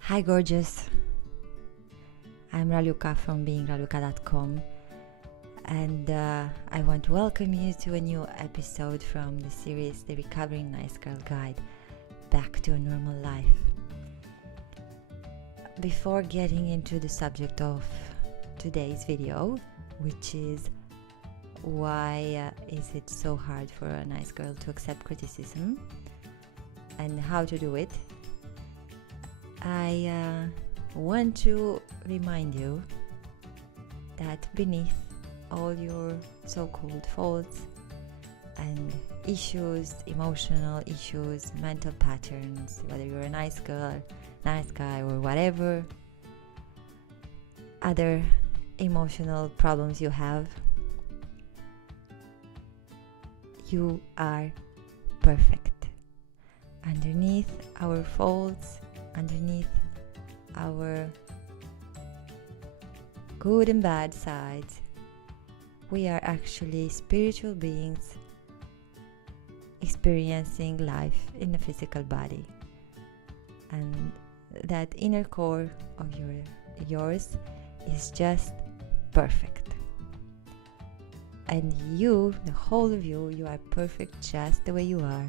Hi gorgeous, I'm Raluca from beingraluca.com, and I want to welcome you to a new episode from the series The Recovering Nice Girl Guide Back to a Normal Life. Before getting into the subject of today's video, which is why is it so hard for a nice girl to accept criticism and how to do it, I want to remind you that beneath all your so-called faults and issues, emotional issues, mental patterns, whether you're a nice girl, nice guy, or whatever other emotional problems you have, you are perfect. Underneath our faults, underneath our good and bad sides, we are actually spiritual beings experiencing life in a physical body, and that inner core of yours is just perfect. And you, the whole of you, you are perfect just the way you are,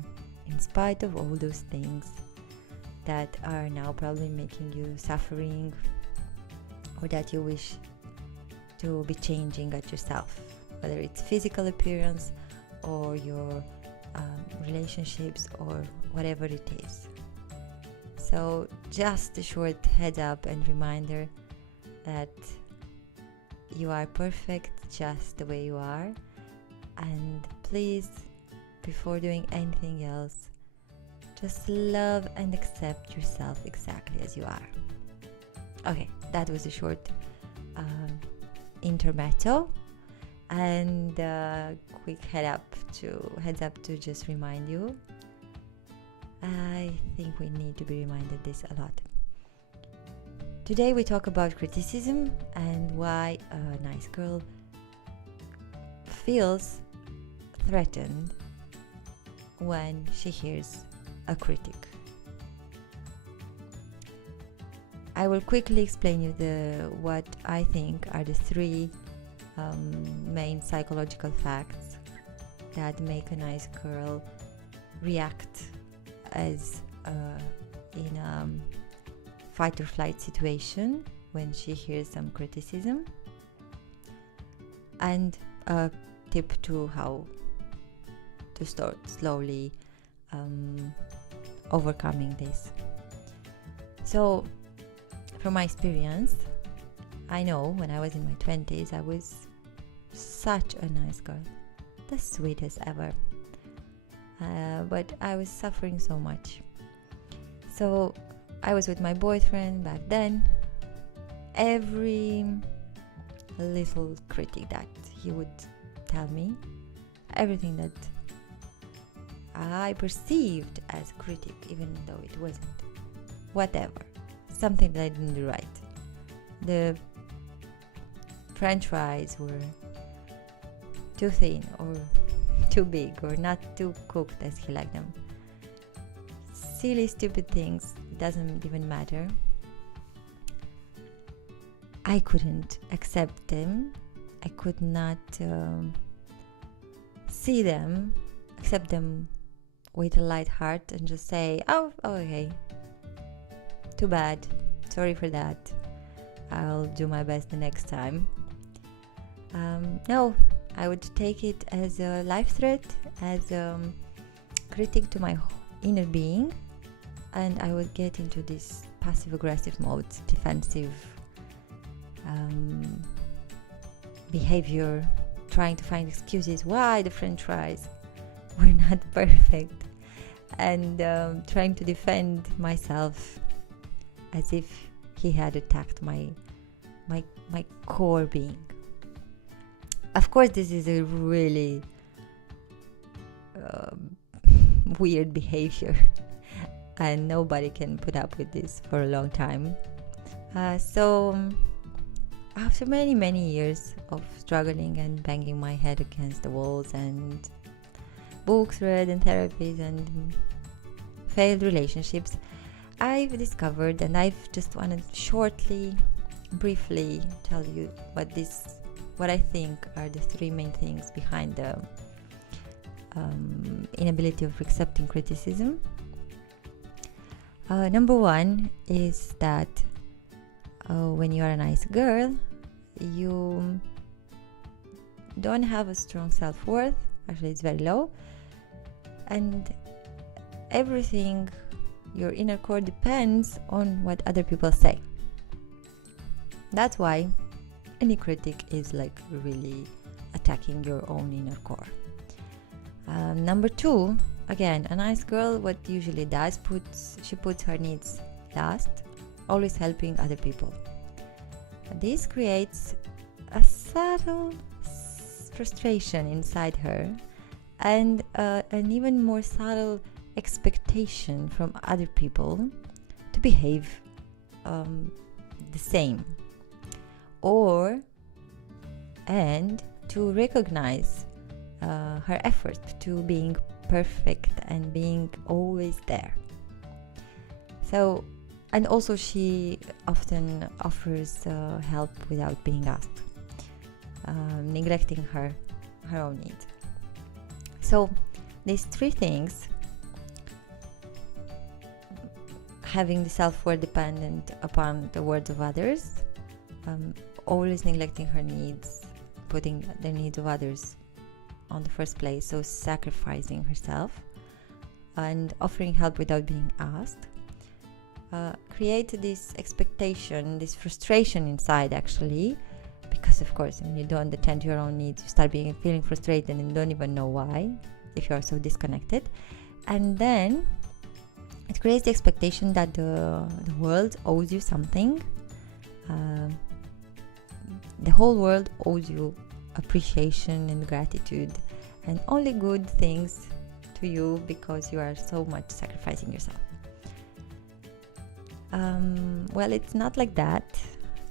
in spite of all those things that are now probably making you suffering, or that you wish to be changing at yourself, whether it's physical appearance or your relationships or whatever it is. So just a short heads up and reminder that you are perfect just the way you are, and please, before doing anything else, just love and accept yourself exactly as you are. Okay, that was a short intermezzo, and quick heads up to just remind you. I think we need to be reminded this a lot. Today we talk about criticism and why a nice girl feels threatened when she hears a critic. I will quickly explain you what I think are the three main psychological facts that make a nice girl react as in a fight or flight situation when she hears some criticism, and a tip to how to start slowly overcoming this. So from my experience, I know when I was in my 20s, I was such a nice girl, the sweetest ever, but I was suffering so much. So I was with my boyfriend back then. Every little critic that he would tell me, everything that I perceived as critic, even though it wasn't, whatever, something that I didn't do right. The French fries were too thin or too big or not too cooked as he liked them. Silly, stupid things, doesn't even matter. I couldn't accept them. I could not see them, accept them with a light heart and just say, oh, okay, too bad, sorry for that, I'll do my best the next time. No, I would take it as a life threat, as a critic to my inner being, and I would get into this passive-aggressive mode, defensive behavior, trying to find excuses why the French fries were not perfect, and trying to defend myself as if he had attacked my core being. Of course, this is a really weird behavior, and nobody can put up with this for a long time. So after many years of struggling and banging my head against the walls and books read and therapies and failed relationships, I've discovered, and I've just wanted shortly, briefly tell you what I think are the three main things behind the inability of accepting criticism. Number one is that when you are a nice girl, you don't have a strong self-worth. Actually, it's very low, and everything, your inner core, depends on what other people say. That's why any critic is like really attacking your own inner core. Number two, again, a nice girl, what usually does, she puts her needs last, always helping other people. This creates a subtle frustration inside her, and an even more subtle expectation from other people to behave the same, and to recognize her effort to being perfect and being always there. So, and also she often offers help without being asked, neglecting her own needs. So these three things, having the self-worth dependent upon the words of others, always neglecting her needs, putting the needs of others on the first place, so sacrificing herself, and offering help without being asked, create this expectation, this frustration inside, actually, because of course when you don't attend to your own needs, you start feeling frustrated and don't even know why, if you are so disconnected. And then it creates the expectation that the world owes you something. The whole world owes you appreciation and gratitude and only good things to you because you are so much sacrificing yourself. Well, it's not like that.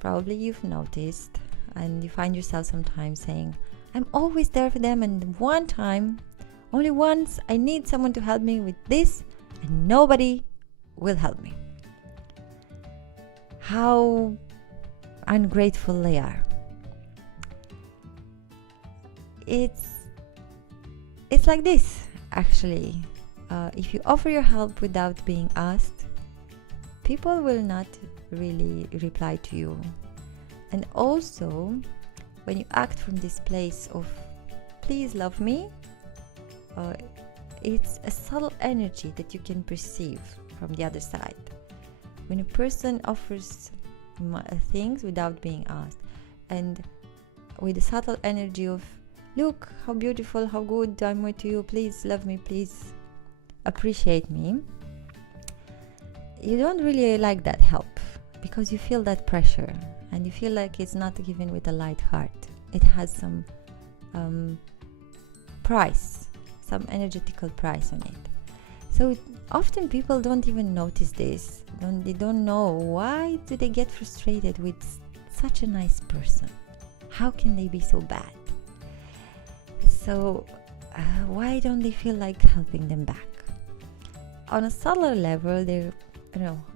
Probably you've noticed, and you find yourself sometimes saying, I'm always there for them, and one time, only once, I need someone to help me with this, and nobody will help me. How ungrateful they are. It's like this, actually. If you offer your help without being asked, people will not really reply to you. And also, when you act from this place of please love me, it's a subtle energy that you can perceive from the other side. When a person offers things without being asked, and with the subtle energy of look how beautiful, how good I'm with you, please love me, please appreciate me, you don't really like that help, because you feel that pressure and you feel like it's not given with a light heart. It has some price, some energetical price on it. So often people don't even notice this. They don't know, why do they get frustrated with such a nice person? How can they be so bad? So why don't they feel like helping them back? On a subtler level, their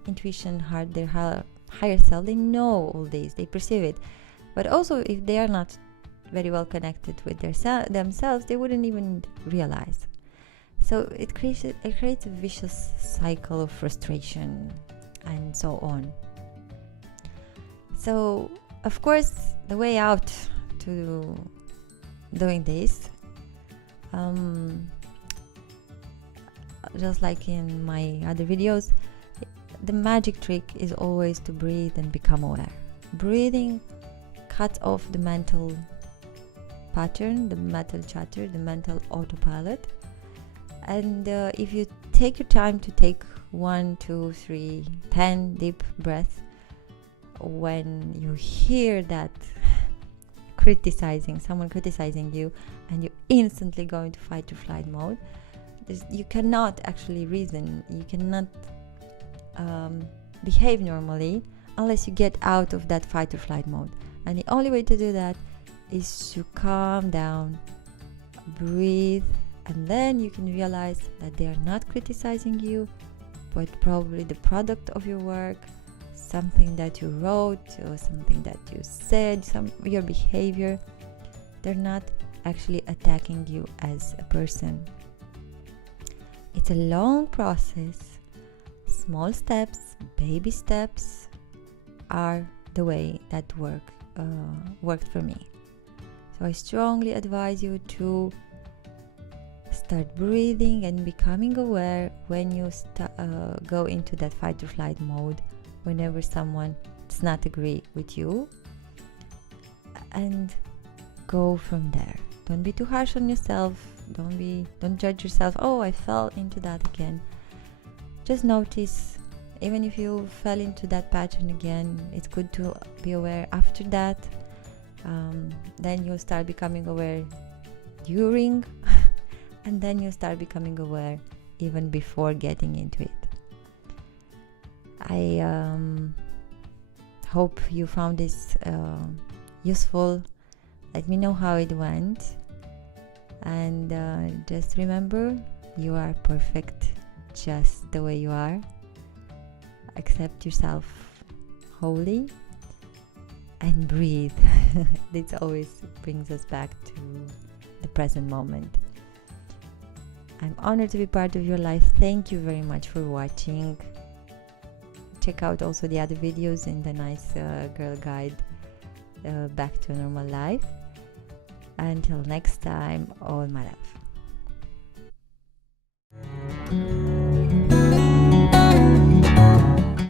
intuition, heart, their higher self, they know all this, they perceive it. But also, if they are not very well connected with themselves, they wouldn't even realize. So it creates a vicious cycle of frustration and so on. So of course, the way out to doing this, just like in my other videos, the magic trick is always to breathe and become aware. Breathing cuts off the mental pattern, the mental chatter, the mental autopilot. And if you take your time to take 1, 2, 3, 10 deep breaths, when you hear that someone criticizing you, and you instantly go into fight or flight mode, you cannot actually reason, you cannot behave normally unless you get out of that fight or flight mode. And the only way to do that is to calm down, breathe, And then you can realize that they are not criticizing you, but probably the product of your work, something that you wrote or something that you said, your behavior. They're not actually attacking you as a person. It's a long process. Small steps, baby steps are the way that worked for me. So I strongly advise you to start breathing and becoming aware when you go into that fight or flight mode whenever someone does not agree with you, and go from there. Don't be too harsh on yourself. Don't judge yourself. Oh, I fell into that again. Just notice. Even if you fell into that pattern again, it's good to be aware after that. Then you'll start becoming aware during, and then you'll start becoming aware even before getting into it. I hope you found this useful. Let me know how it went. And just remember, you are perfect just the way you are. Accept yourself wholly and breathe. This always brings us back to the present moment. I'm honored to be part of your life. Thank you very much for watching. Check out also the other videos in the nice girl guide back to a normal life. Until next time, all my love.